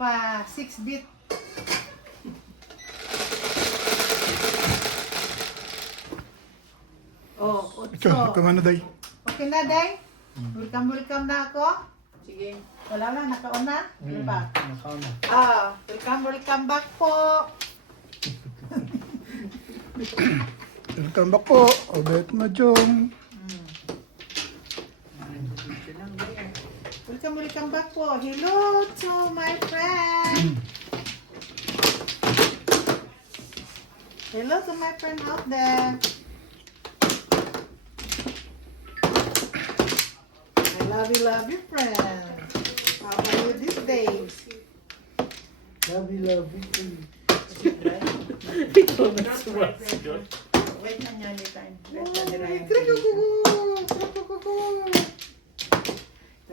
6-bit. Oh, Ikaw nga na, Day. okay na, Day? Welcome na ako? Sige. Wala na, nakaon na? Ano ba? Nakaon na. Welcome back po. Welcome back po. Obet Majong. Welcome back po. Hello to my friend. Hello to my friend out there. I love you, friend. How are you these days? Love you. Ito na sumasagot. Wait na niya ni time. Ito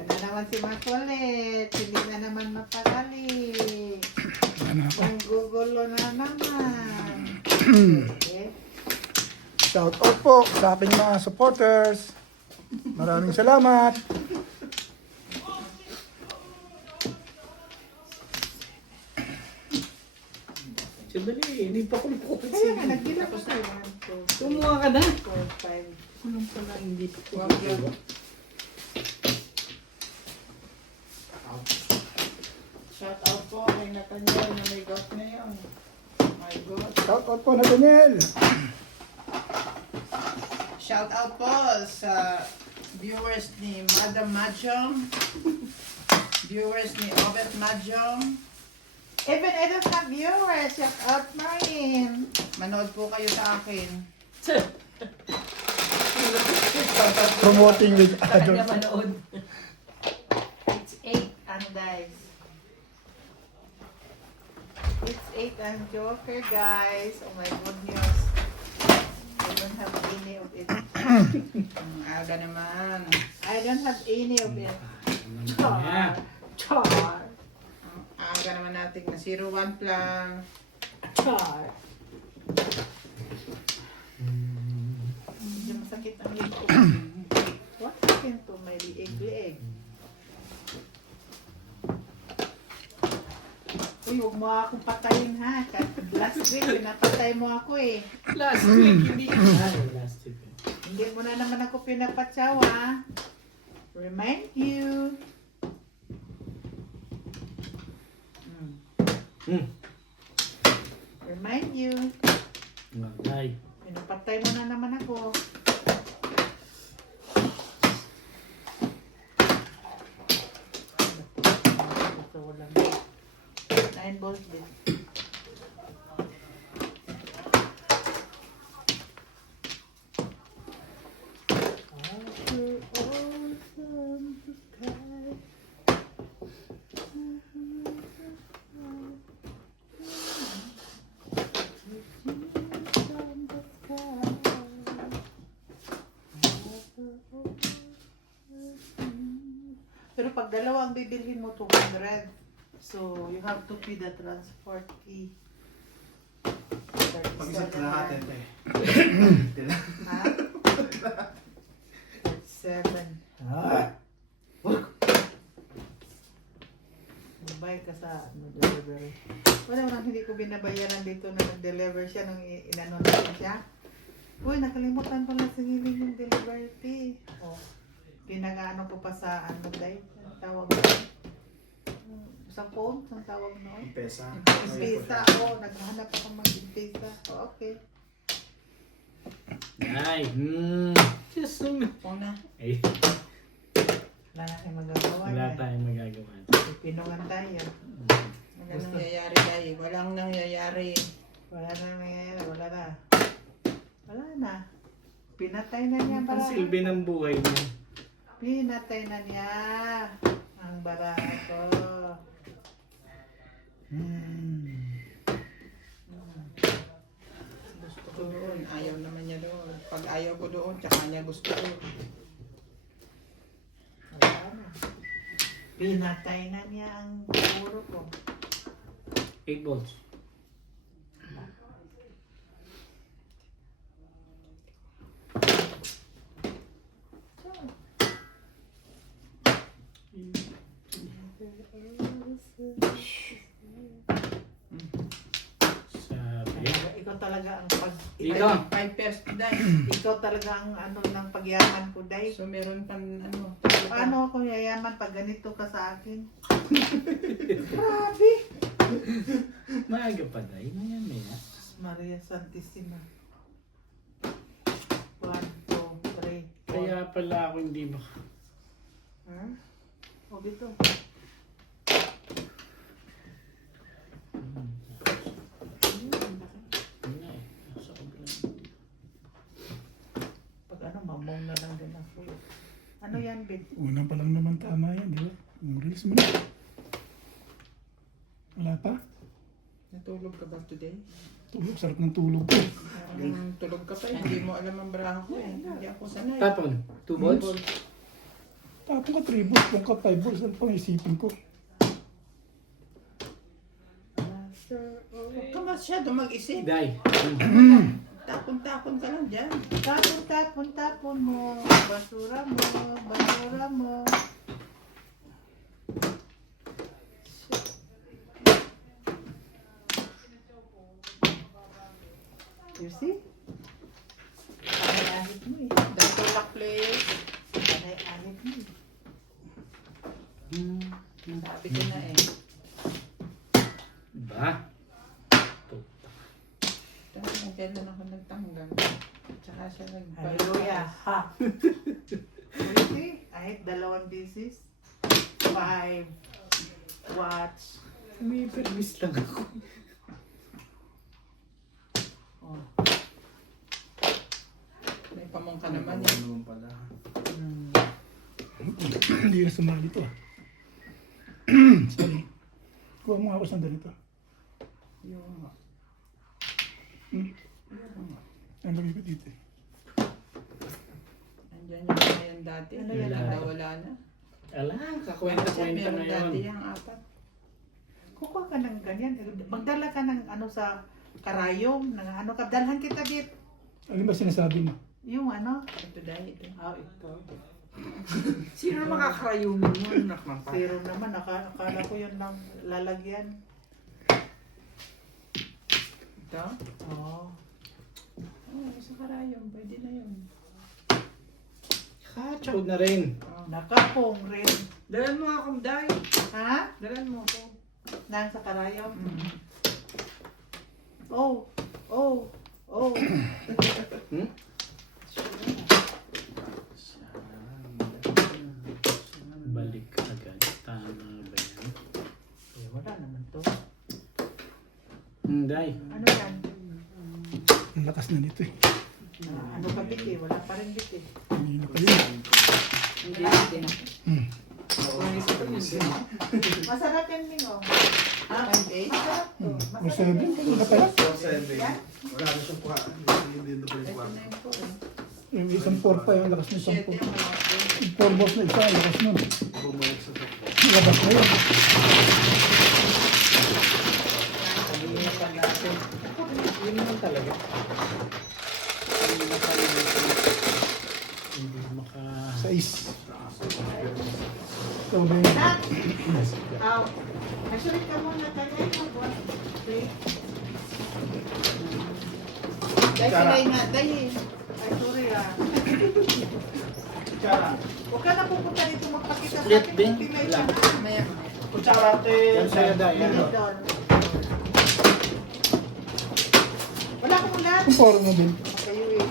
na naman si Makulit. Hindi na naman mapakali. Ang gugulo na naman. Okay. Shout out po sa aking mga supporters. Maraming salamat. Sandali, hindi pa ko nakukit Kaya nga, nagdila ko sa 1, 2, Kumuha ka na. 4, 5. Kulong pala, hindi pa ko Shout out po kay Nathaniel na may gout na yun. My God. Shout out po na Daniel. Shout out po sa viewers ni Madam Majong, viewers ni Obet Majong. Even I don't have viewers, shout out Marin. Manood po kayo sa akin. Promoting with Kanya adult. manood. It's 8 and guys. It's 8 and Joker guys. Oh my goodness. I don't have any of it. Aga naman. I don't have any of it. Char. Char. Aga naman natin na 0-1 lang. Char. Medyo masakit ang leg ko. What happened to my leg? Uy, huwag mo akong patayin ha. Last week, pinapatay mo ako eh. Last week, hindi. Ay, last week. Hindi mo na naman ako pinapatsawa. Remind you. Remind you. Magay. Pinapatay mo na naman ako. Ito walang 9 balls din. Pero pag dalawa ang bibilhin mo, 200. So, you have to pay the transport fee. Pag-isip na natin, eh. Ha? 7. Ah. Magbayad ka sa delivery. Wala nang hindi ko binabayaran dito na nag-deliver siya nung inano natin siya. Uy, nakalimutan pala sa hiling yung delivery fee. Oh, pinag-ano ko pa sa ano dahil tawag mo. Sa phone, ang tawag noon. Pesa. Pesa. Oh, naghahanap ako mag-pesa. Oh, okay. Ay, just so Una, Ay, wala na tayong magagawa. wala eh. tayong magagawa. Pinungan tayo. Walang nangyayari tayo. Walang nangyayari. Wala na nangyayari. Wala na. Wala na. Pinatay na niya Ang para. silbi ng buhay niya. Pinatay na niya ang baraha ko. Gusto ko doon. Ayaw naman niya doon. Pag ayaw ko doon, tsaka niya gusto ko. Wala na. Pinatay na niya ang puro ko. 8 volts. So. talaga ang pag... Dito. 5 pairs today. Ikaw talaga ang ano ng pagyaman ko, Day. So meron pang ano. Paano ako yayaman pag ganito ka sa akin? Grabe! Maaga pa dahil. Maya maya. Maria Santissima. 1, 2, 3, 4. Kaya pala ako hindi ba. Hmm? O, dito. Nasa kabila. Pag ano, mamong na lang din ako. Ano yan, Bit? Una pa lang naman tama yan, di ba? Yung release mo na. Wala pa? Natulog ka ba today? Tulog, sarap ng tulog ko. Parang tulog ka pa, hindi mo alam ang braha ko eh. Hindi ako sanay. Tapon. 2 balls. Tapos ka 3 balls, kung ka 5 balls, ano pang isipin ko? Huwag ka masyado mag-isip. Day. Tapon-tapon ka lang dyan. Tapon, tapon, tapon mo. Basura mo, basura mo. You see? Ahit-ahit mo eh. Datulak please. Ahit-ahit mo eh. Sabi ko na eh. Ba? Kung kailan ako nagtanggal. Tsaka siya nagbayad. Hallelujah. Ha. You see? Ahit 2 beses. 5 watch. May permis lang ako. Oh. May pamong ka naman eh. Hindi na sumali to ah. Sorry. Kuha mo nga ako sandali to. Yung nga. Ang lagay ko dito eh. Andyan yung mga yan dati. Ano Wala yan? na, wala na. Ala, kakwenta-kwenta na Meron dati yun. yung 4. Kukuha ka ng ganyan. Magdala ka ng ano sa karayom. Ng ano ka. Dalhan kita, Bit. Alin ba sinasabi mo? Yung ano. Ito dahil ito. Ito. Sino makakarayumin mo? Anak ng Zero naman. Akala ko yun lang lalagyan. Ito? Oo. Oo, sa karayom. Pwede na yun. Kachod na rin. Nakapong rin. Dalan mo akong dahil. Ha? Dalan mo ako. Nang sa karayom. Mm. Oh. Oh. Oh. Hmm? Balik agad. Tama ba yan? Eh, wala naman to. Day. Ano yan? Ang lakas na nito eh. Ano ka, Bit eh? Wala pa rin, Bit eh. Hindi na pa yun. Hindi natin. Masarap yan, Mingo. Ha? 5-8. Masarap to. O 7, wala pa yun. Yan? Wala na siyang kuha. Hindi na pa yung Ito kuha. na yung po. Yung isang 4 pa yung lakas na isang 7 4. ang mga Yung 4 balls na isa, ang lakas nun. Bumalik sa top. Labas na yun. Kalimutan natin. Yun naman talaga. Hindi makalimutan. Hindi maka... 6. So, then, Nak! Actually, ka muna kanina. Wait. Dahil pilay nga, dahil. Ay, sorry ah. Kutsara. Huwag ka na pupunta dito magpakita sa Split akin. din? kung pilay Wala. ka na. Maya. Kutsara ate. Yan sa'yo, Day. Hindi Ano? doon. Wala ka muna. kung poro mo din. Kayo eh.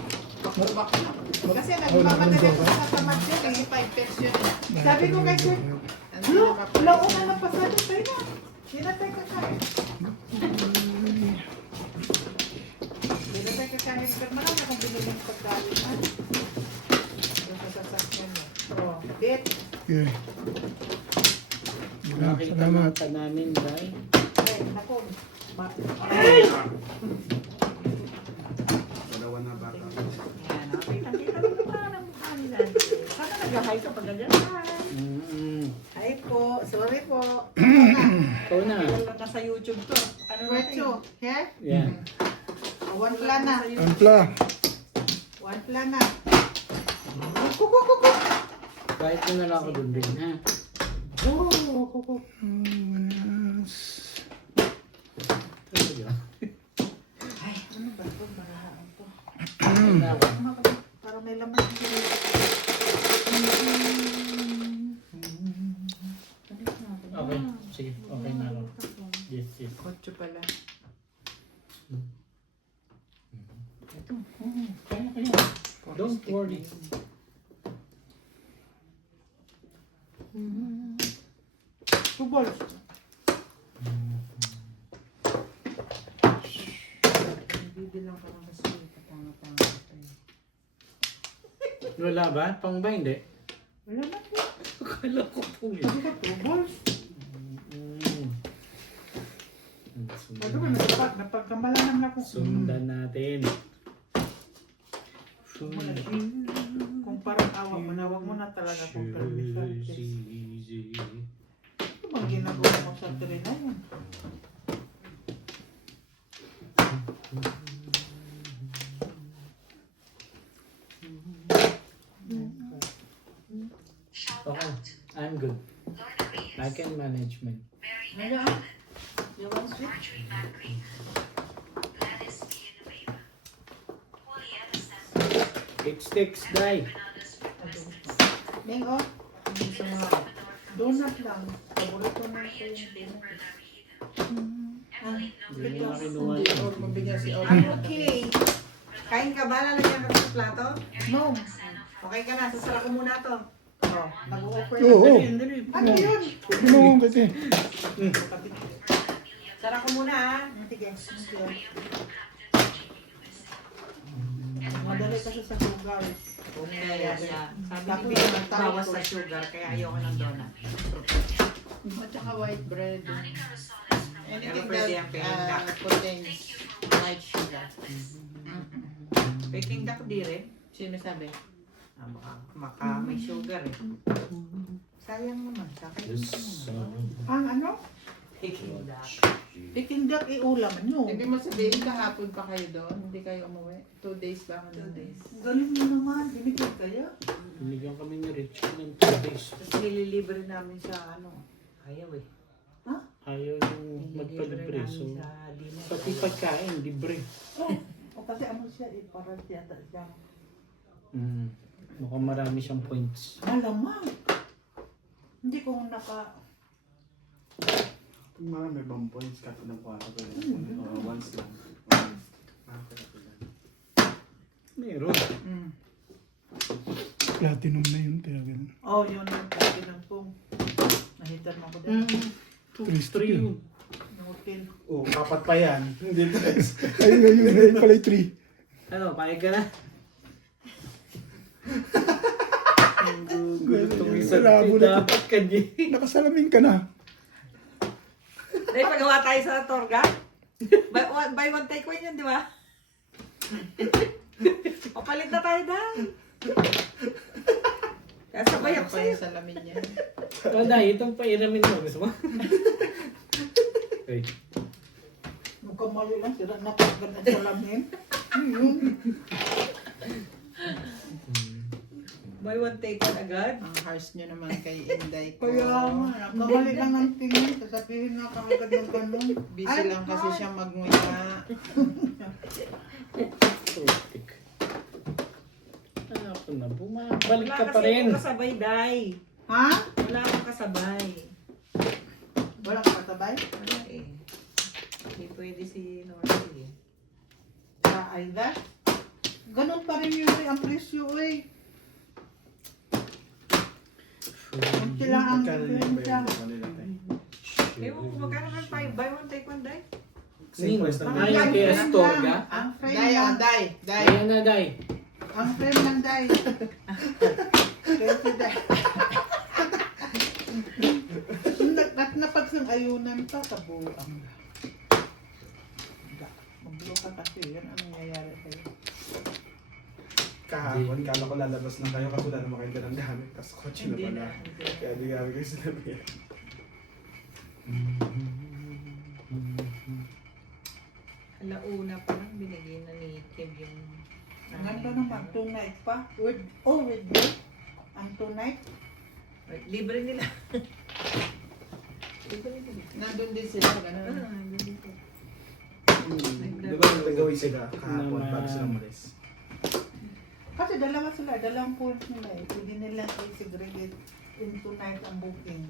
Kasi Wala nagmamadali ka ako sa tamad yan eh. Kasi 5 pairs yun. Sabi ko kay Sir, Ano Lo, na wala ko na ng pasado tayo na. Hinatay ka kain. Hinatay ka kain. Pero marami akong biniling pagkain na. Yung sa sasakyan mo. Oh, Bit. Okay. Nakita Salamat. ka namin, Day. Ay, naku. Dalawa na bata. Yan, okay. Kita mo naman ang mukha nila. Sana nag-hi ka pag ganyan. Hi po. Sorry po. Ikaw na. Wala na sa YouTube to. Ano Recho? Here? Yan. One plan na. Ampla. One plan na. Kuku. Kahit ko na lang ako doon din, ha? Kuku. Yes. Talaga. Ay, ano ba ito? Okay na ako. Yes, yes. 8 pala. Ito. Kaya. Don't worry. Two balls. Bibilang ka lang kasi patanga-tanga ito eh. Wala ba? Pang ba hindi? Wala na po. Akala ko po yun. Sabi ko, two balls. Sabi ko, napagkambalanan na ako. Sundan natin. Kung parang awa mo na, wag mo na talaga kung permission. Ito bang ginagawa mo sa tray na yun? Okay, I'm good. I can management. Ano? You want sweet? It sticks, die. Ning, oh. Hindi sa mga donut lang. Paborito na ito yung donut. Hindi mo na kinuha Hindi, yun. or mabigyan si Or. I'm okay. Kain ka ba? Lalagyan ka ba sa plato? No. Okay ka na. Sasara ko muna to. Oh, nag-offer Oo. na. Ano yun? Pwede mo kasi. Sara ko muna ha. Sige, sige. Madali kasi sa sugar. Kaya siya. Sabi Tapos ni Bea, yung tayo bawas ko. sa sugar. Kaya ayoko ng donut. At saka white bread. Anything Pero pwede that ang pahinda. contains white sugar. Peking duck di rin. Sino sabi? Ah, baka may sugar eh. Sayang naman. Sayang Yes, naman. Ang ano? Peking duck. Peking duck iulaman nyo. Hindi mo sabihin kahapon pa kayo doon. Hindi kayo umuwi. 2 days ba ako 2 days. Galing mo naman. Binigyan kayo. Binigyan kami ni Rich ng 2 days. Tapos nililibre namin sa ano. Ayaw eh. Ayaw yung Nililibre magpalibre. namin So, sa dinner. pati pagkain, libre. O kasi ano siya, parang tiyata siya. Mukhang marami siyang points. Malamang. Hindi ko naka... Kung mga may bang points ka ng kwarto ko once lang. Meron. Platinum na yun. Kaya ganun. Oh, yun yung pwede ng pong. Nahitan mo ko din. 3 yun. Nutin. Oo, kapat pa yan. Hindi tres. Ayun pala yung 3. Ano, payag ka na? Ang gugulo itong isa. Labo na Dapat ka di. Nakasalamin ka na. Dahil pagawa tayo sa Torga. Buy one take one yun, di ba? Papalit na tayo dahil. Kaya sabay ako Ano pa sa'yo. yung salamin niya? Wala, itong pairamin mo. Gusto mo? Okay. Mukhang mali lang sila. Napagod ang salamin. Buy one take one agad. Ang harsh niyo naman kay Inday ko. Kaya nga, nakamali lang ang tingin. Sasabihin na kaagad ng ganun. Busy lang kasi siya magmuya. Toothpick. Ako na, bumabalik Wala ka pa kasi rin. akong kasabay, Day. Ha? Wala akong kasabay. Wala ka katabay? Wala eh. Hindi pwede si Norty eh. Sa Aida? Ganun pa rin yun ang presyo eh. Kunti lang ang Magkano na yung presyo. bayan mo nila tayo? Ewan ko magkano ka buy one take one, Day? Same price lang. Ay, Ang kaya frame store lang. ka? Ang frame Day, lang. Day, Day. Ayan na, Day. Ang frame lang, Day. 20 Day. At napagsang ayunan pa sa buwang. Magbuo ka kasi yun. Anong nangyayari sa'yo? Kahapon, kala ko lalabas lang kayo kasi wala naman kayo ganang gamit. Tapos kotse na Hindi pala. na. Kaya di kami kayo sinabi. Alauna pa lang binigay na ni Kim yung... Ganda naman, tonight pa. With you. Ang tonight. Libre nila. Libre nila. Nandun din sila. Ganun. Libre nila. Di ba nagtagawin sila kahapon bago sila umalis? Kasi dalawa sila, dalawang points nila eh. Pwede nila i-segregate in tonight ang booking.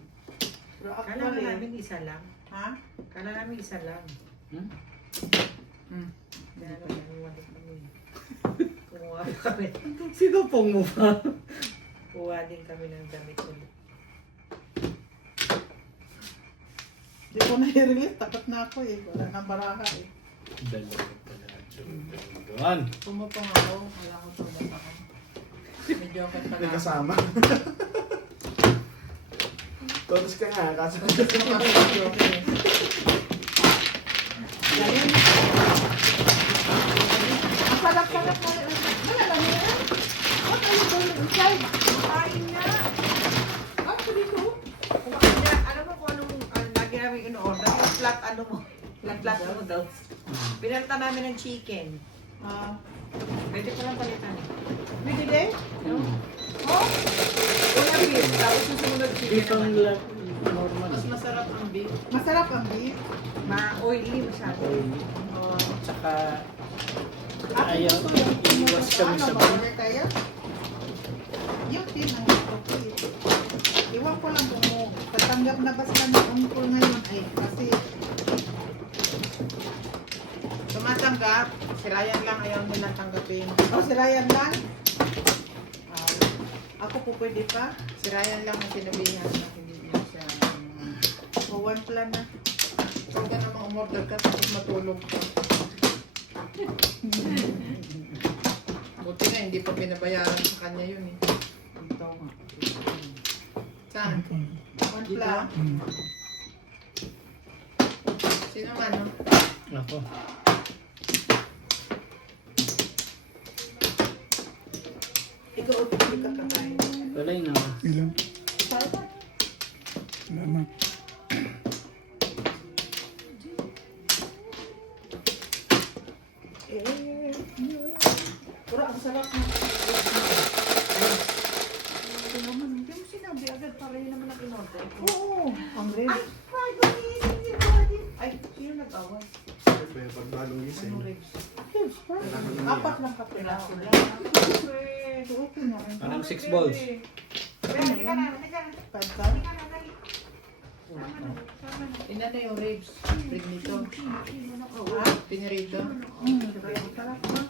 Pero Kala actually, namin isa lang. ha? Kala namin isa lang. Hmm? Kaya namin wala kami. Kumuha kami. Sino pong mo pa? Kuha din kami ng damit ulit. Di ko na-release, takot na ako eh. Wala nang baraha eh. Dalawa pala. Doon. Pumupong ako, wala ko tulad ako. Medyo okay pa May na. kasama. Todos ka nga, kaso Ang sarap-sarap mo. Wala lang yan. What are you doing inside? Kain nga! Actually, no. Kumakain na. Alam mo kung anong lagi namin in-order? Yung flat ano mo. Flat noodles. Pinalta namin ng chicken. Ah, Pwede ko lang palitan eh. binili? Oh! Una beef, tapos yung sumunod chicken Beef ang naman. normal. Mas masarap ang beef. Masarap ang beef. Ma-oily masyado. Oily. Oh. Tsaka Akin ayaw. gusto yung Iwas kami sa mag-order tayo? Yung team ang gusto ko eh. Iwan ko lang kung tatanggap na ba sila ng uncle ngayon ay kasi Tumatanggap, si Ryan lang ayaw nilang tanggapin. oh, si Ryan lang. Ah, ako po pwede pa. Si Ryan lang ang sinabihan na hindi niya siya. O one plan na. Huwag ka namang umorder ka tapos matulog ka. Buti na hindi pa binabayaran sa kanya yun eh. Ito. Saan? One plan. Sino man, no? Ako. Ikaw hindi ka kakain. Walay na. Ilan? Salamat. Pero ang sarap ng ito naman, hindi mo sinabi agad para yun naman ang in-order. Oo, ang red. Ay, ay, sino nag-away? Siyempre, pag bagong gising. Ano red? Apat lang kapiraso lang. Okay na. Parang 6 balls. Pagka. Inan na yung ribs. Rig nito. Ha? Pinirito. Sarap ha?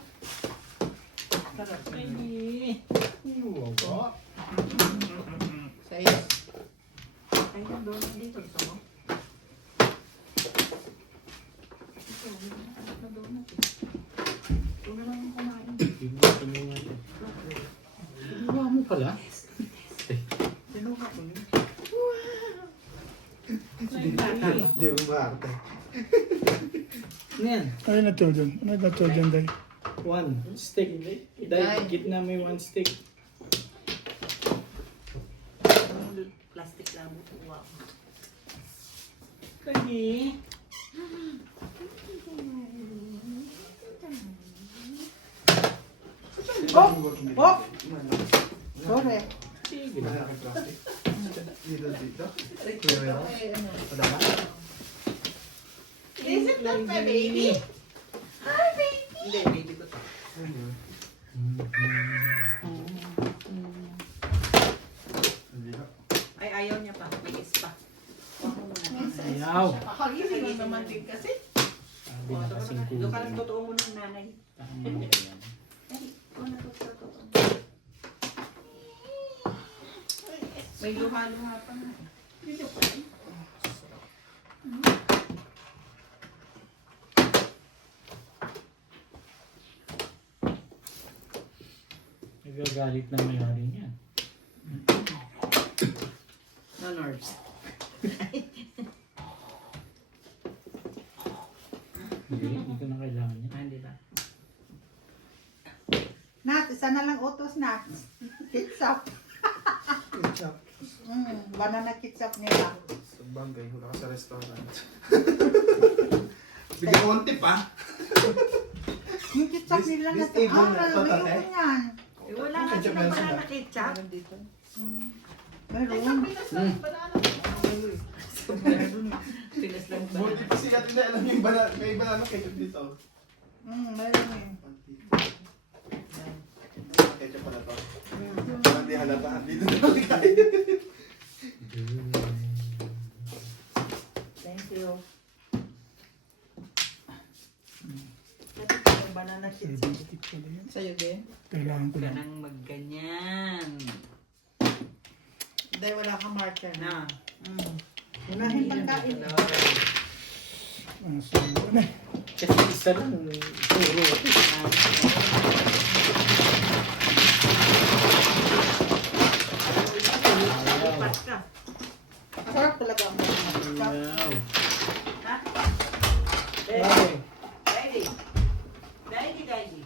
Sarap. Sais. Ay, doon dito. Gusto mo? Iba mo pala. Sinuha ko yun. Di ba maarte? Ano yan? Ano na to dyan? Ano na to dyan, Day? 1 stick. Dahil gitna may 1 stick. Plastic lang. Wow. Lagi. Oh! Oh! Sorry. Sige. Malaking plastic. Dito, dito. Kuya, Padala? Is it not my baby? Hi, baby! Hindi, baby ko to. Hindi ka. Ay, ayaw niya pa. Bilis pa. Ayaw. Kagising lang naman din kasi. Sabi na kasing kulo. Doon ka lang totoo mo ng nanay. Tama na yan. May luha-luha pa nga. Nagagalit na may-ari niyan. No nerves. Hindi ko na kailangan yan. Ah, di ba? Nat, isa na lang utos na. Ketchup. Ketchup. Banana ketchup nila. Sa bagay, wala ka sa restaurant. Bigyan ko ang tip, ah. Yung ketchup This- nila this na table na ah, to, ayoko tate? yan. Eh, wala nga Ketchup silang meron sila. banana ketchup. Meron dito. Meron. Pinas lang ba? Buti pa si Ate na alam yung may banana ketchup dito. Meron eh. Ketchup pala to. Parang di halata. Dito na lang kain. you. Ito po yung banana chips. Serving stick pala yan. Sa'yo din? Kailangan ko Ka lang. nang magganyan. Dahil wala kang marker. Na. Unahin pagkain. So, ano eh. Kasi isa lang, puro. Lipat ka. Masarap talaga ang banana chips. Wow. Ha? Wow. Daddy. Daddy, daddy.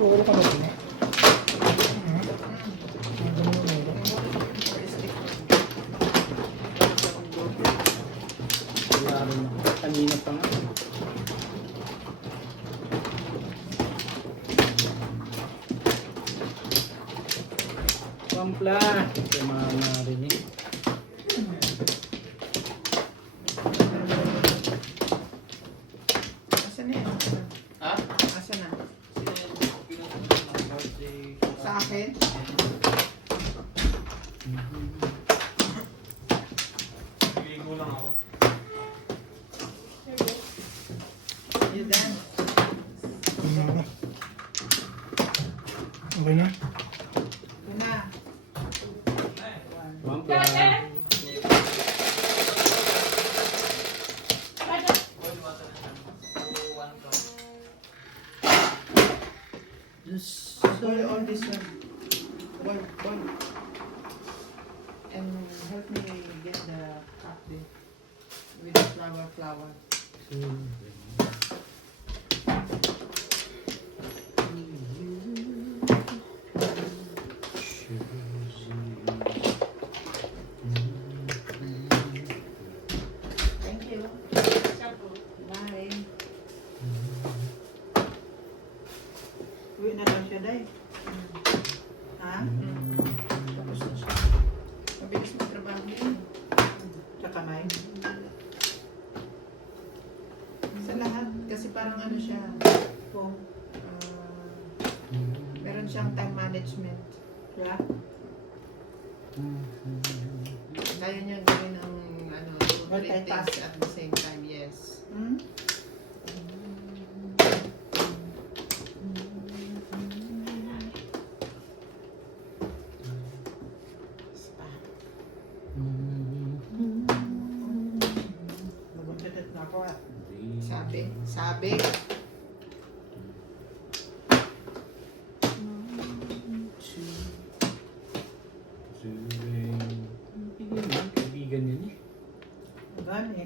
Oo, ka ba ito? Wala rin ako. Kanina pa nga. Pampla. Ito mga narinig. Asan na yan? Ha? Asan na? Sa akin. Ligo lang ako. You done? Okay na? Ito na. Pampla. Boil all this one. Boil, boil. And help me get the cup there. With the flour. Thank you. Bye. Uwi na daw siya, Day. Ha? Tapos na siya. Mabilis magtrabaho yun. Sa kamay. Sa lahat, kasi parang ano siya, Kung, meron siyang time management. yeah. Kaya niya gawin ang ano, 2, 3 Multitask. things at the same time, yes. Hmm? Nabuntitit na ako ah. Sabi. Kaibigan yun eh. Gani.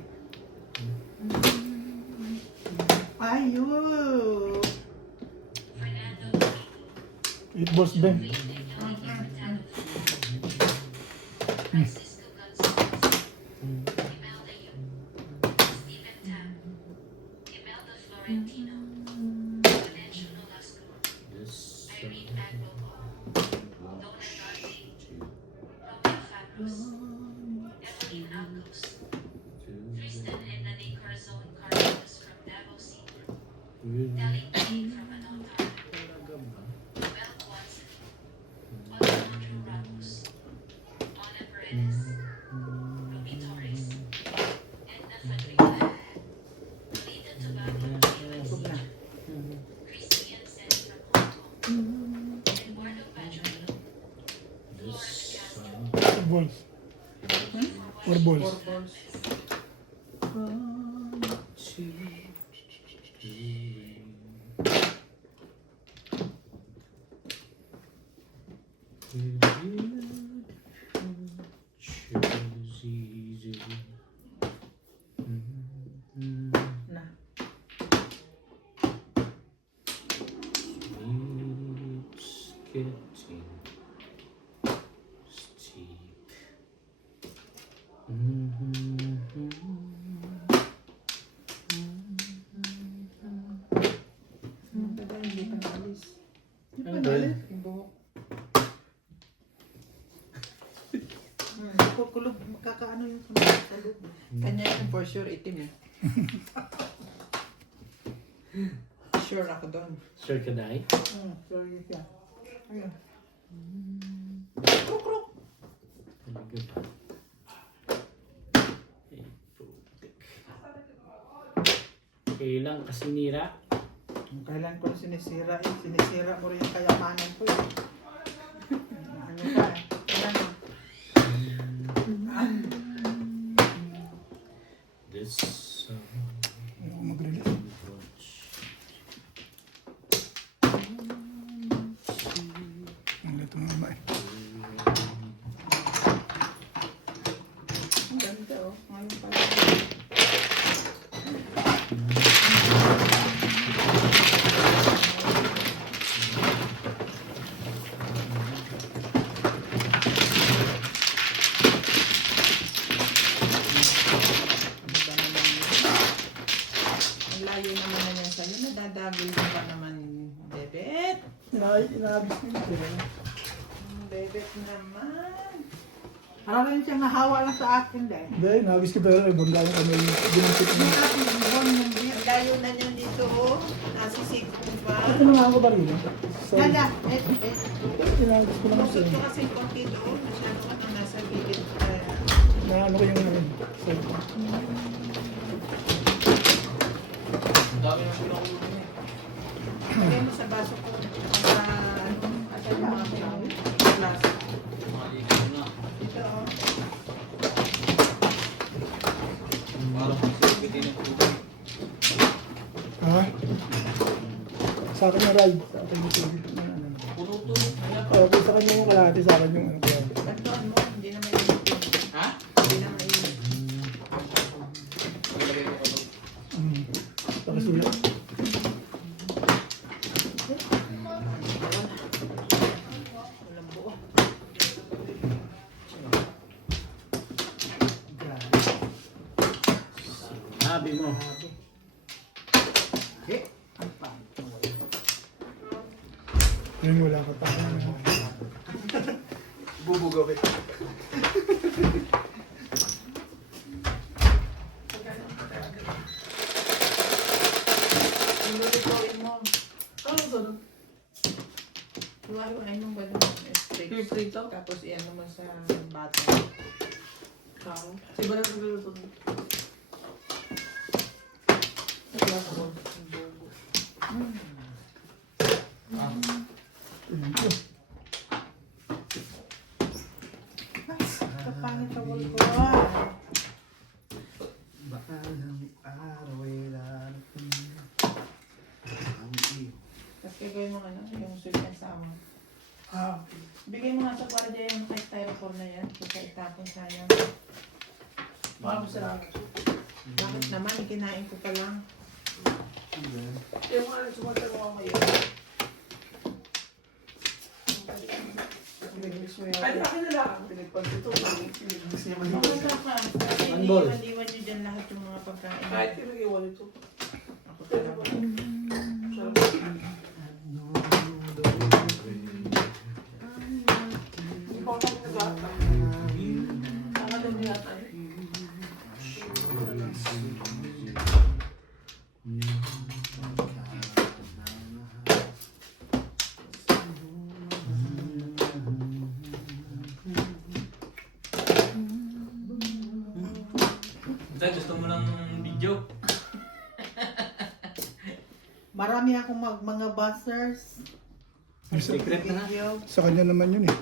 Ayun. 8 balls din. Busog na. 4 balls. 4 balls. 4 balls. Na. Hindi pa naalis. Hindi pa Well, Yung buhok. Kukulog, makakaano yung sa loob. Kanya yun for sure itim eh. Sure ako doon. Sure ka dahil? Sorry siya. Ayun. Very good. Eh, putik. Kailang kasinira. Kailan ko sinisira eh. Sinisira mo rin yung kayamanan ko eh. Ano ka eh. Kailan mo? This Ayoko mag-release. approach. Ang lito nga ba eh. Ang ganda oh. Ngayon pala. Ang layo naman na yan sa'yo. Nadadagil ka pa naman, bebet. Inabis ko yun sila. Bebet naman. Parang rin siyang nahawa lang sa akin dahil. Hindi, inabis ko pero bangga yung kami ginuntit mo. Ang layo na niyan dito, oh. Nasisig ko pa. Ito na nga ako ba rin? Sorry. Kaya, Inabis ko naman Pusot siya. ko kasi konti doon. Masyado ka nang nasa gilid. Naano ko yung ano, cellphone. Lagay mo sa baso ko. Para ano, at yung mga glass. Ito, oh. Ha? Sa akin na ride. Sa akin yung tubig. Okay, sa kanya yung kalahati, sa akin yung ano. kaya. Gantoan mo, hindi na mainit. Ha? Hindi na mainit. Pakisulat. Walang buo. Sabi mo. Yun, wala ka pa. Bubugaw kita. Lulutuin mo. Iwain mo ba doon? Prito? Tapos iyan mo sa bata. Siguro na luluto. kapangit sa wall ko. Baka ng araw ay lalaking ang iyo. Tapos gagawin mo ano, yung sweet and sour. Bigay mo nga sa kwardiya yung kay styrofoam na yan. Kaya itapon sayang. Bakit naman? Ikinain ko pa lang. Yung mga sumatagawa ko kayo. Ay, akin na lang. Pinagpagdito. Gusto niya Ako malinis. na ka. Kasi Handball. iniwan nyo dyan lahat yung mga pagkain. Kahit pinag-iwan ito. Ako talaga. Hindi ko ako nag-ata. Saka lang niyata eh. Gusto mo ng video? Marami akong mga buzzers. Secret na. Video. Sa kanya naman yun eh.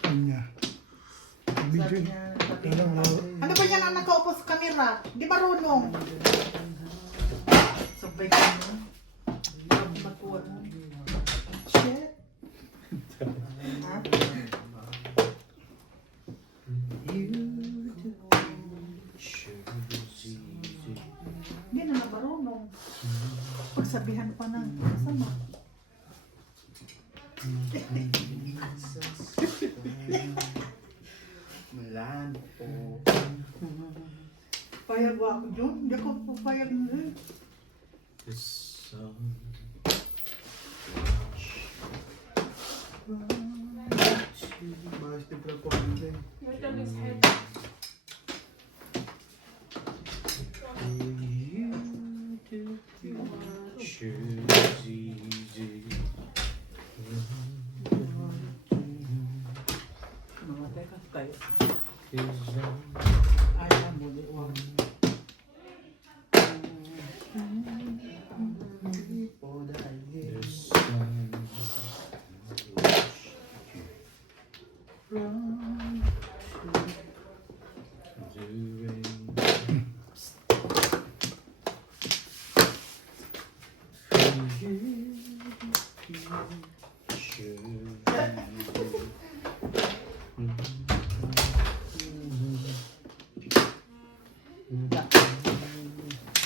Kanya. Video Sabi yun. niya, Kaya lang, wala- ano ba yan ang nakaupo sa kamera? Di marunong. Sabay ka mo. Makuha mo. Shit. Ha? Hindi na marunong. Pagsabihan pa ng masama. Malan po. Payag ba ako dyan? Hindi ako papayag na rin. This song. Bahas din pala po kanina eh. Your dog is head. Mga teka tayo. Ay, muli. Wag.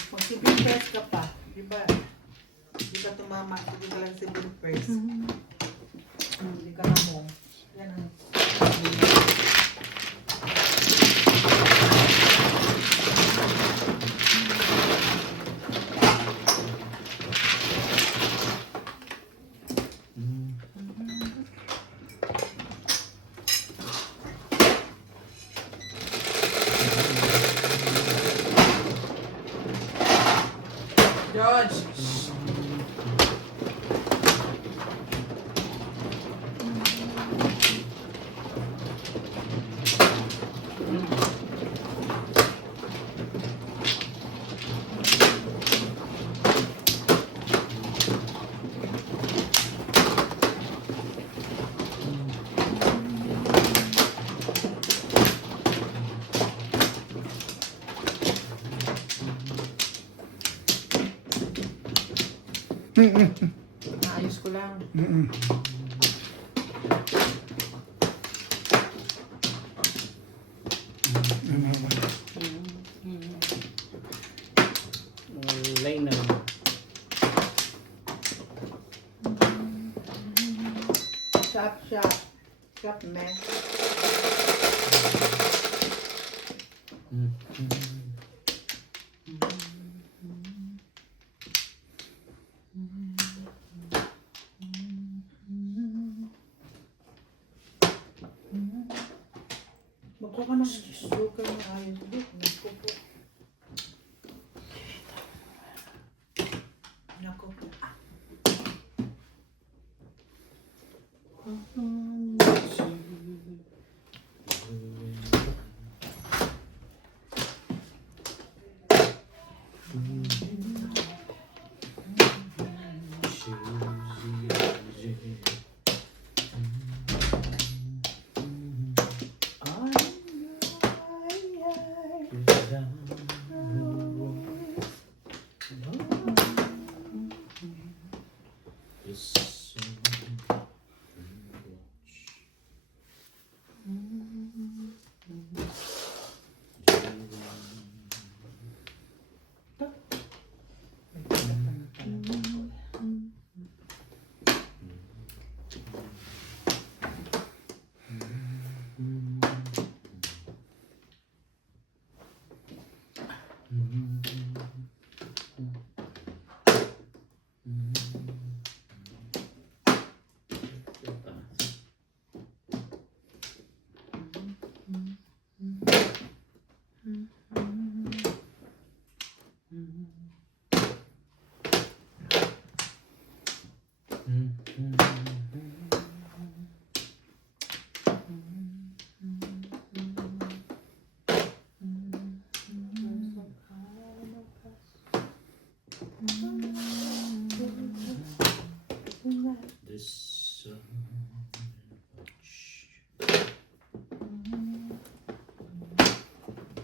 Pag si Bimpers ka pa, di ba? Di ba tumama? Hindi ka lang si Bimpers. Hindi ka na mo. Yan ang... George! Naayos ko lang. Line na. Shop, shop. Shop, man. Magkuha ka ng sugar na ayos. Naku po. Naku po.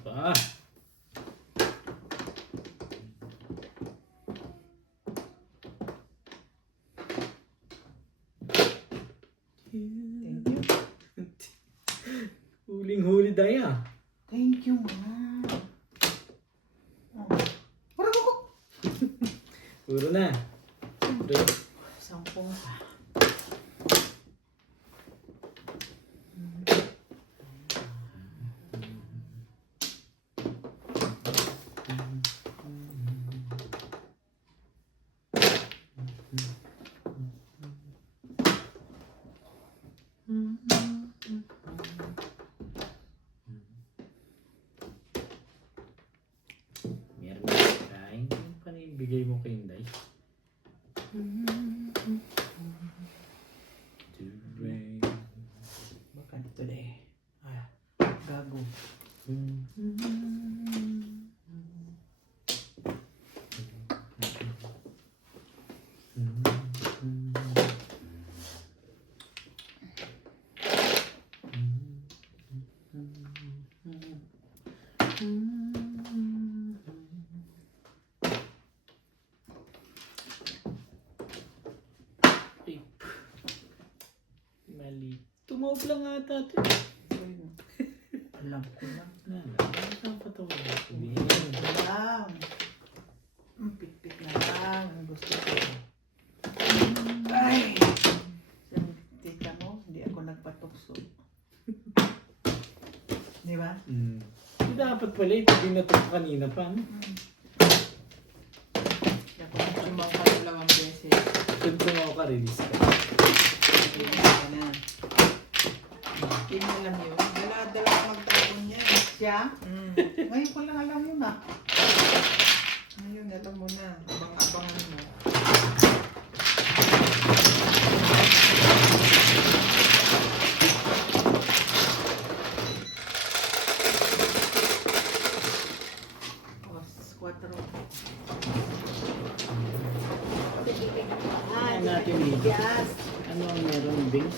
Pa. Thank you. Huling-huli daya. Thank you, ma. Oh. Parang ako. Puro na. Puro. Sampung pa. Tumawag lang ata ito. Alam ko lang. Dapat ako. Lang. Pit-pit na lang. Ang gusto ko. Ay! Sabi, tita mo, hindi ako nagpatukso. Di ba? Hindi dapat pala ito. Binatok kanina pa. No? Kaya kung sumang ka 2 beses. Kung tumawa ka, release ka. Kaya na. Hindi alam yun. Dala-dala magtapon niya. Siya? Ngayon ko lang alam yun ah. Ngayon, alam mo na. Abang-abangan mo. O, 4. Ano natin dito? Yes. Ano ang meron, Bing?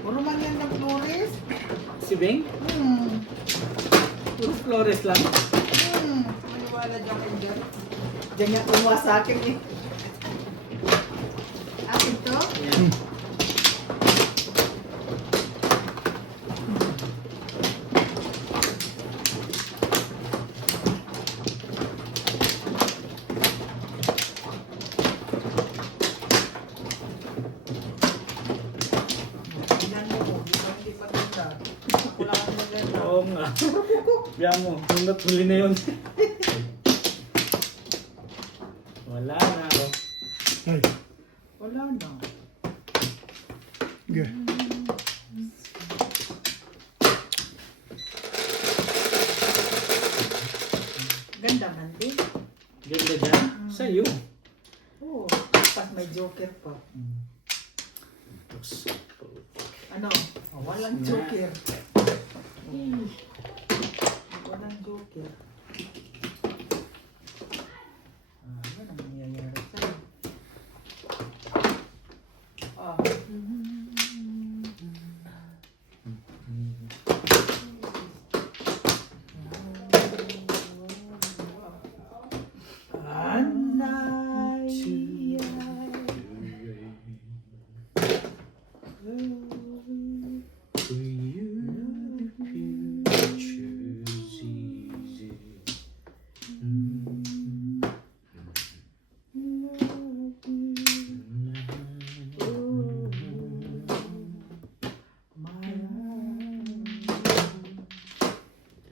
Puro man yan ng flores. Si Bing? Puro Flores lang. Maniwala dyan kayo dyan. Diyan nga kumuha sa akin eh. Akin to? Yan. Tingnan mo. Hindi pa ganda. Wala ka na ganda. Oo nga. Biya mo, hanggat huli na yun. Wala na ako. Ay, Wala na. sige. Ganda man din. Ganda dyan? Sa'yo. Oo. Tapos may joker pa. Ano? Oh, walang joker. Walang joker. Ano ang nangyayari sa'yo? Ah. Anay. For you, the future's easy.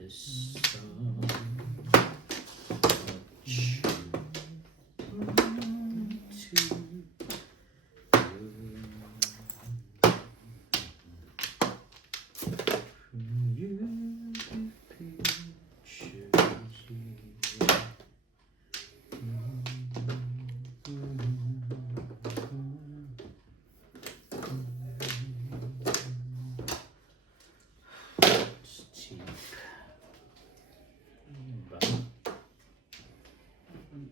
The song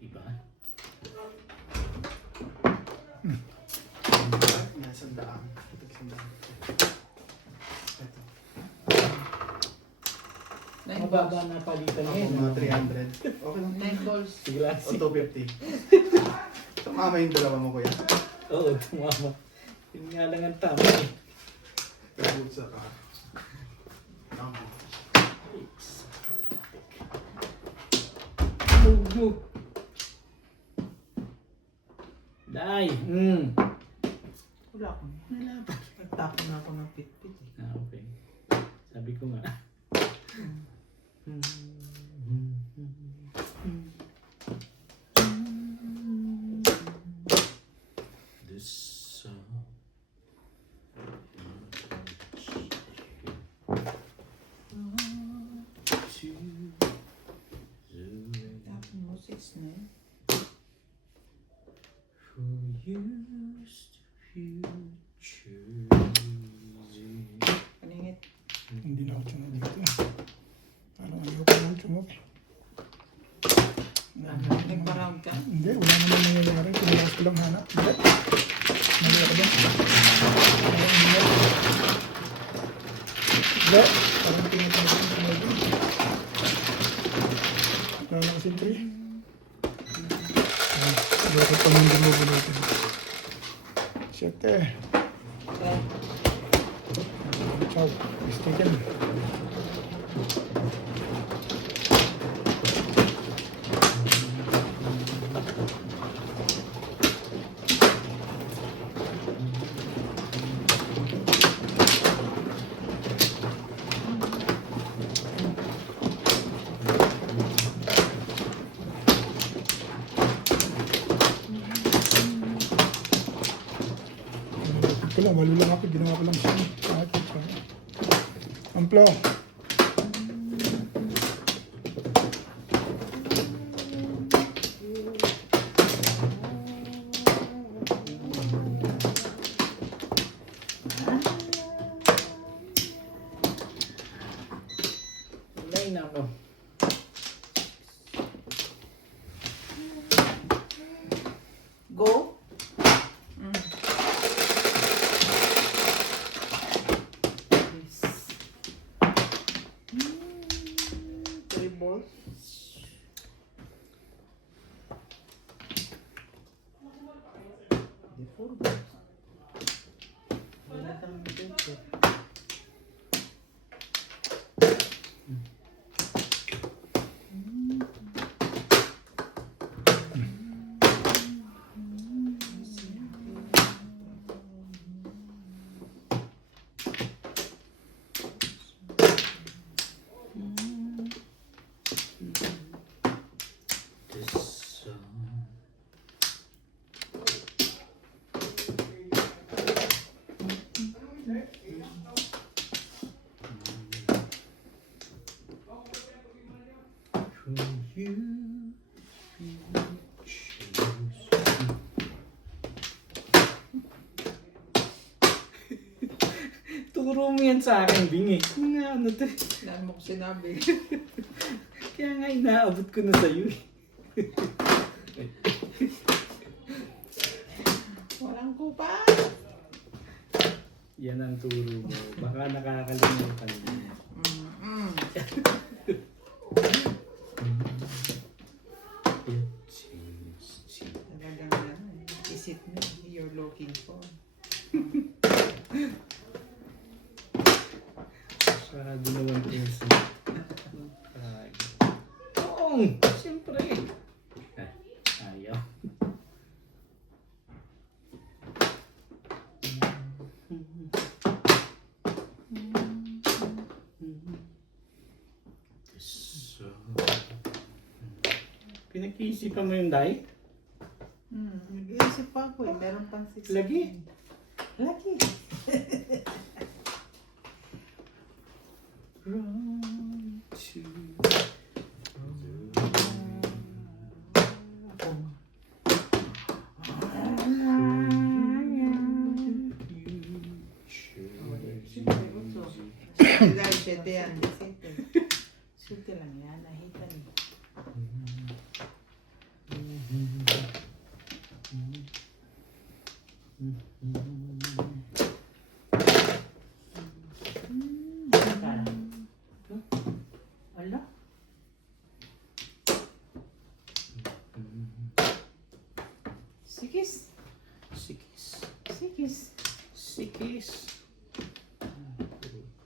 Iba? Yan, sandaan. Ito, sandaan. Ito. Mababa na palitan Ako, ngayon. mga 300. Okay lang. 10 balls. Sigla. O 250. Tumama yung dalawa mo, kuya. Oo, tumama. Yun nga lang ang tama eh. Pagod sa car. Tama. Move. Dai. Wala ko. Wala pa. Nagtapon na ako ng pit-pit eh. Ah, okay. Sabi ko nga. This song. Tapon mo 6 na eh. For used future. Paningit. Hindi na ako tsunod dito. Parang ayaw ko lang tsunod. Nagpa-round ka? Hindi, wala naman nangyayari. Pinakas ko lang hanap. Hindi. Mali ako dyan. Hindi. Parang tinatanong ko sa mga dyan. Wala na kasi 3. Bakit pa hindi mo bunutin? 7. Okay. Oh, mistaken. Ito lang, malulang ako. Ginawa ko lang siya. Amplo. Ay, nako. Go. Three balls. The four balls. Wala kang paper. Turo mo yan sa akin, Bing eh. Mga ano to eh. Daan mo ko sinabi. Kaya nga inaabot ko na sa'yo eh. Walang kupa. Yan ang turo mo. Baka nakakalimutan mo. Talagang is it me you're looking for? Para ginawan ko yung Oo, siyempre. Ayaw. Pinag-iisipan mo yung dye? Nag-iisip pa ako eh. Meron pang 6. Lagi. Lagi. Run to Dahil 7 yan. 7. Sulte lang yan. Nahitan eh. Ala? Sikis. Sikis. Sikis. Sikis.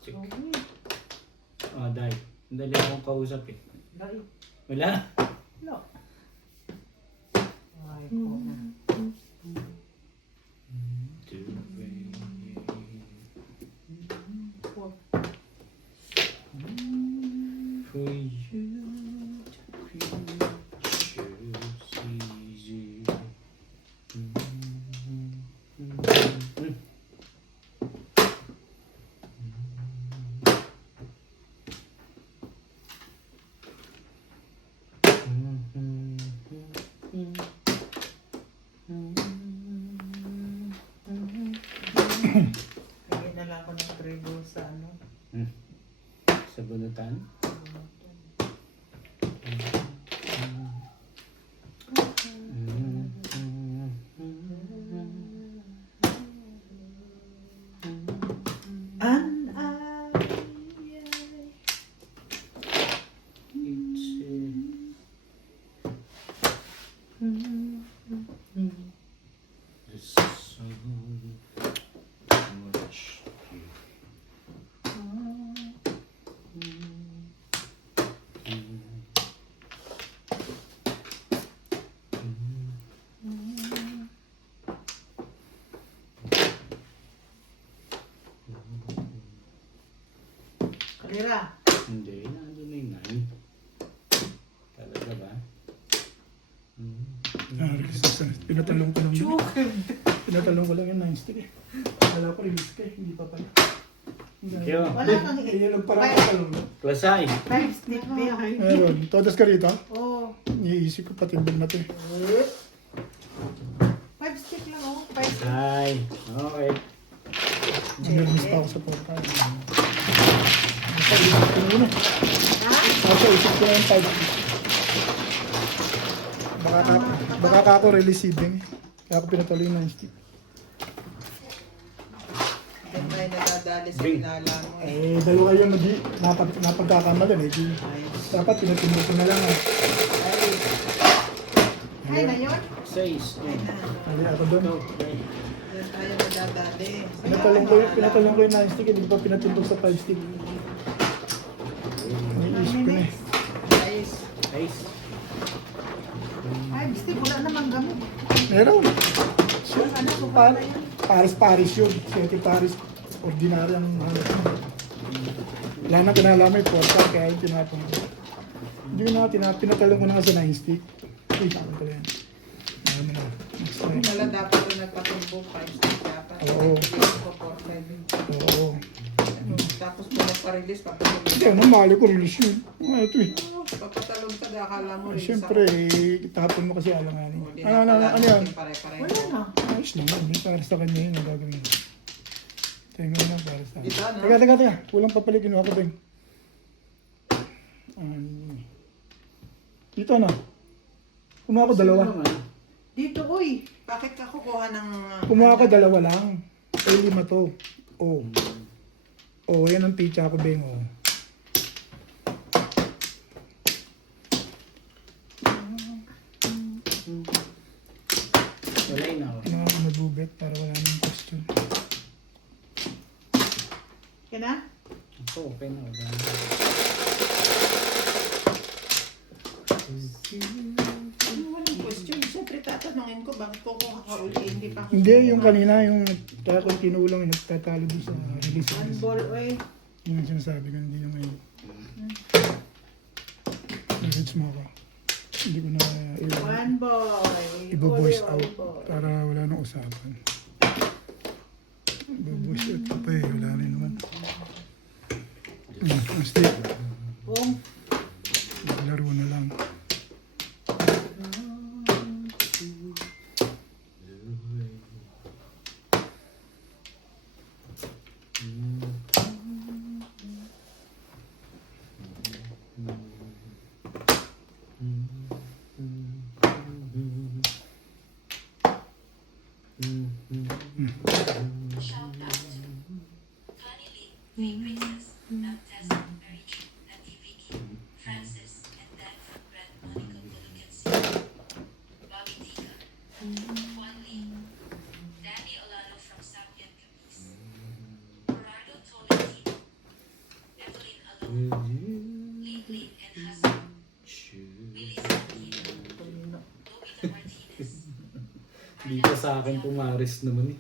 Check. Okay. Oh, dahil. Dali akong kausap eh. Dahil. Wala. No. Ay, ko na. For you to choose easy. Kaya na lang ako ng tribo sa ano. Sa bunutan? An There's so much Kalira. Hindi, nandun na yung 9. Talaga ba? Resistance. Pinatalong ko lang. Pinatalong ko lang yung 9 stick eh. Wala ko release ka eh. Hindi pa pala. Thank you. Wala kang Iilog parang patalong. Klasay. 5 stick din. Meron. Todas ka rito? Oo. Iisip ko patimbang na to eh. 5 stick lang oh. 5 stick. Klasay. Okay. Nag-miss pa ako sa portal. Nasa isip ko muna. Ha? Nasa isip ko na yung 5 stick. Baka ka ako releasing. Kaya ako pinatalo yung 9 stick. Diyan tayo nadadali sa Bing. pinala mo eh. Eh, dalawa yung napagkakamalan eh. Di, dapat pinatindi ko na lang eh. Ay na yun? 6. Mali ako doon. Diyan tayo nadadali. Pinatalong ko yung 9 stick, hindi ko pa pinatindog sa 5 stick. Iniisip ko na eh. Guys, 5 stick. Wala namang gamot. Meron. Sure, Paris yun. Siyete Paris. Ordinary ang ano. Wala na pinalaman yung portal, kaya yung tinapon ko. Hindi ko na, pinatalong ko na kasi 9 stick. Uy, saan ko yan? Marami na. Next time. wala dapat rin nagpatumbong 5 stick dapat. Oo. Hindi ko 4-5. Oo. Tapos mo pa-release, papatumbong. Hindi, ano, mali ko release yun. Ito eh. Papatalon ka na, akala mo rin Siyempre, tapon mo kasi alanganin. Ano yan? Pare-pare. Wala na. Ayos lang yun. Para sa kanya yun ang gagawin. Tingnan na para sa Dito, no? Teka. Kulang pa pala kinuha ko din. Dito na. Kumuha ko dalawa. Dito, uy. Bakit ka kukuha ng... Kumuha ko dalawa lang. Ay, 5 to. Oh. Oh, yan ang ticha ko, Beng. Oh. Wala na ako. Kumuha ko magbubet para wala nang question. Yan na? Ako, okay na. Wala na. Walang question. Siyempre tatanungin ko, bakit ko kuha ka uli? Hindi pa ako... Hindi, yung kanina, yung kaya ko tinulang, yung nagtatalo doon sa release. One ball, uy. Yung sinasabi ko, hindi yung may... Message mo ako. Hindi ko na One boy. i-voice One out boy. para wala nang usapan. I-voice out pa eh, wala rin naman. Basta Oh. laro na lang. Hindi ka sa akin pumaris naman eh.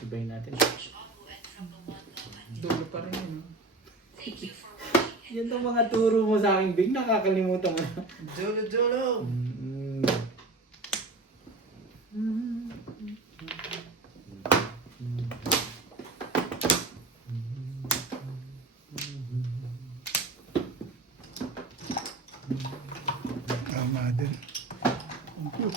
Ibayin natin. Dulo pa rin yun. Yan ang mga turo mo sa akin, Big. Nakakalimutan mo na. Dulo. Tama din. Thank you.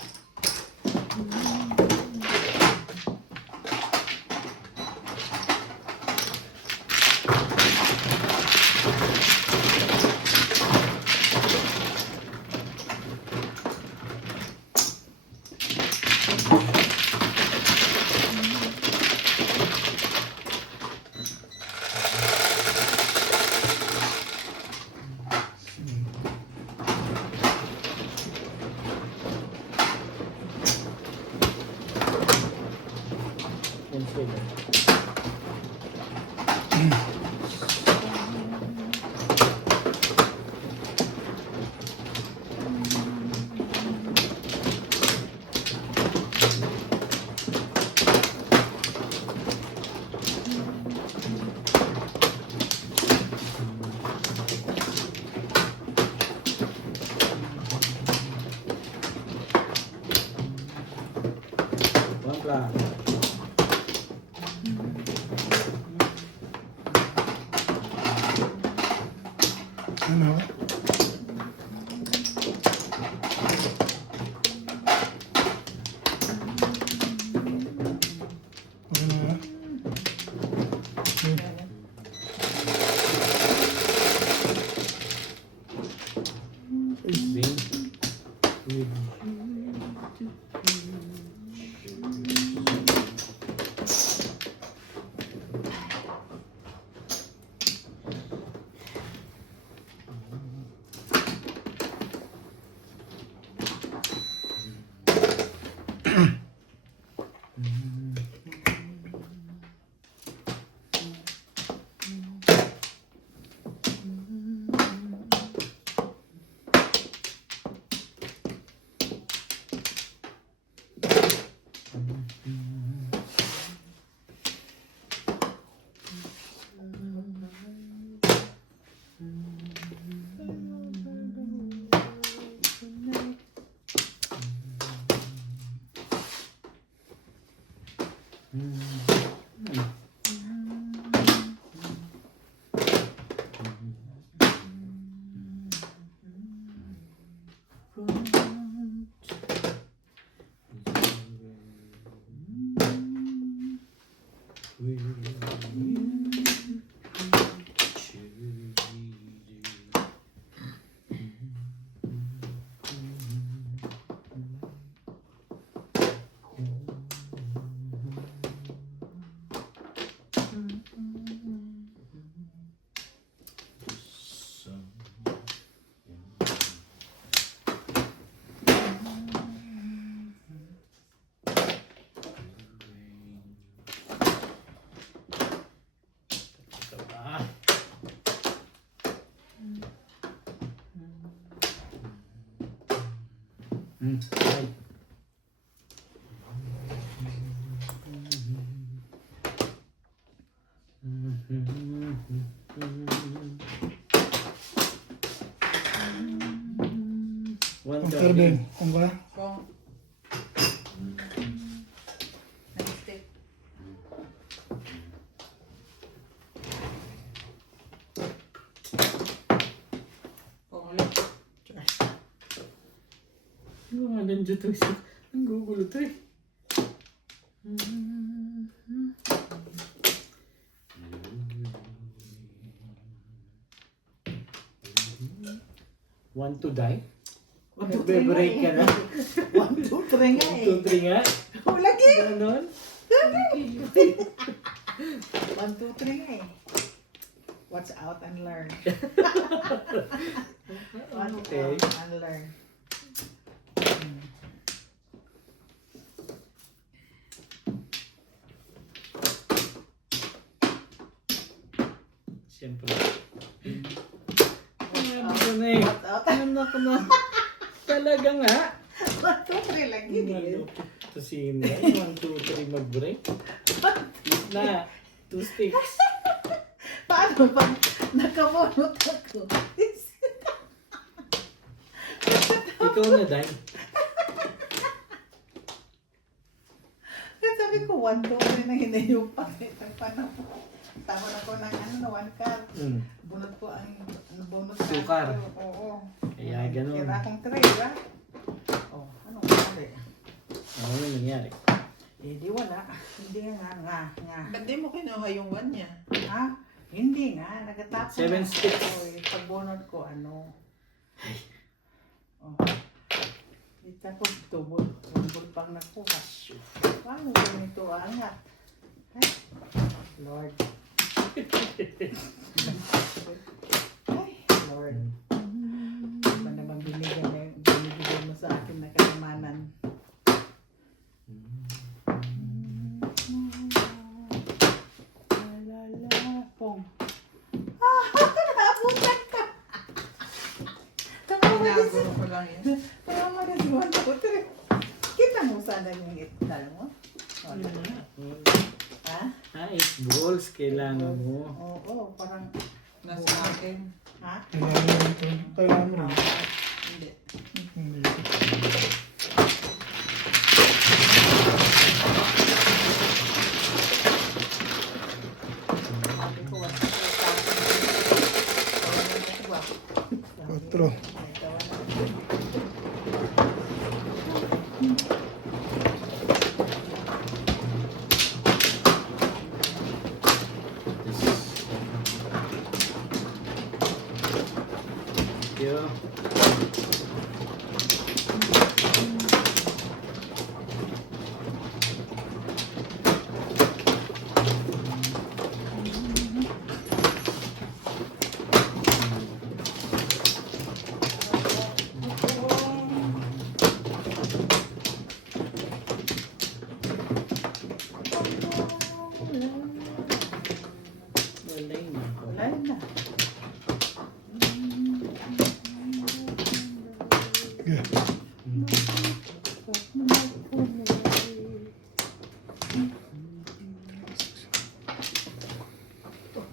Plan. Ano? Okay na ba? Okay. Sing. Right. One Ang turban. Kung ba? Kung nag-stick. Kung ulit. Nandiyo to isa. Ang gugulo to eh. Want to die? Nagbe-break ka na? 1, 2, 3 nga 1, 2, 3 nga? Oh, lagi! Ganon? 1, 2, 3 nga eh. Watch out and learn. Watch Okay. out and learn. Siyempre. Ano ko na eh. Watch out. Ano ko na? Talaga nga. 1, 2, 3 lagi din. Malupit to si Inday. 1, 2, 3 mag-break. Na. 2 sticks. Paano pag nakamulot ako? Ikaw na, Day. Sabi ko, 1, 2, 3 na hinayupan. Tama na ko ng ano na 1 card. Bunot ko ang bonus card Sukar. ko. Oo. Kaya ganun. Kira akong 3, ba? Oh, anong mali? Ano yung nangyari? Eh, di wala. Hindi nga. Ba't di mo kinuha yung one niya? Ha? Hindi nga. Nagatapos. 7 sticks. Pag bunot ko, ano? Oh. Tapos tubol pang nakuha. Paano ganito angat? Ay, Lord. Ay, Lord. Ba naman binibigay mo sa akin na kayamanan? Lalala, pong. Naabutan ka! Ginagawa ko lang yan. Kaya mo rin si 1, 2, 3. Kita mo sana yung ital mo? Ano na? Ha? 8 balls kailangan mo. Oo, parang... Nasa akin. Ha? Kailangan mo ito. Kailangan mo rin. Hindi. Hindi.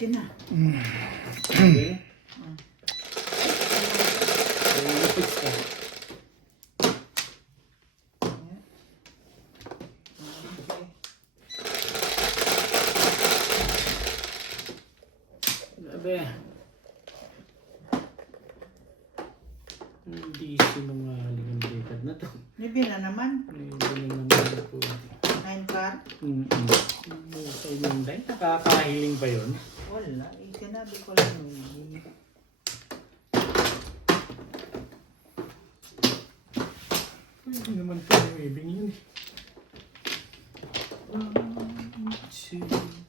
Okay na. Okay? So, fix ka. Okay. Grabe. Hindi sinungaling ang dekad na to. Maybe na naman. Hindi na naman ako. 9 car. Sa Hyundai, nakakahiling pa yun. Wala. Sinabi ko lang yun. Hindi naman po yung ibig yun. 1, 2, 0.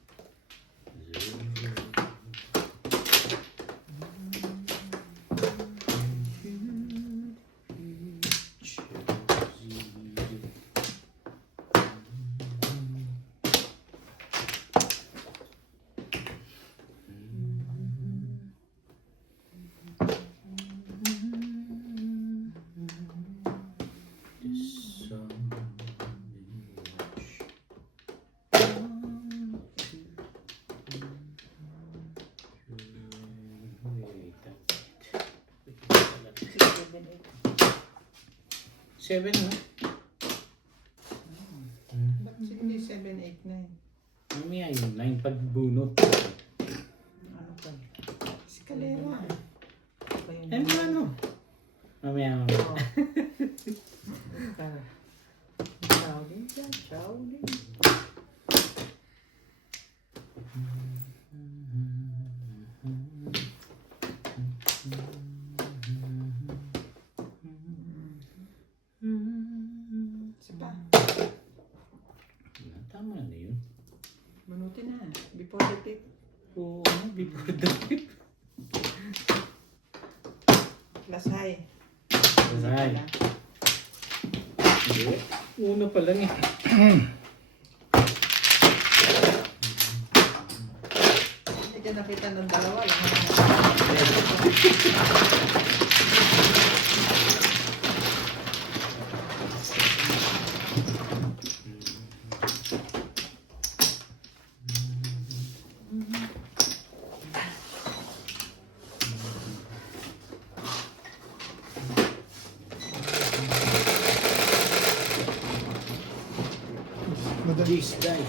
Seven, no? Ba't hindi 7, 8, 9? Mamaya yun, 9 pagbunot. Ano pa? Eskalera. Pa yun? Eh, ano? Mamaya. Oh. Ciao din dyan. Ciao din. Isa pa. Tama na yun. Manuti na. Before the tip. Oo, before the tip. Plus high. Right. Hindi. Una pa lang eh. Hindi ka nakita ng dalawa. Lahat na. Madali. This die.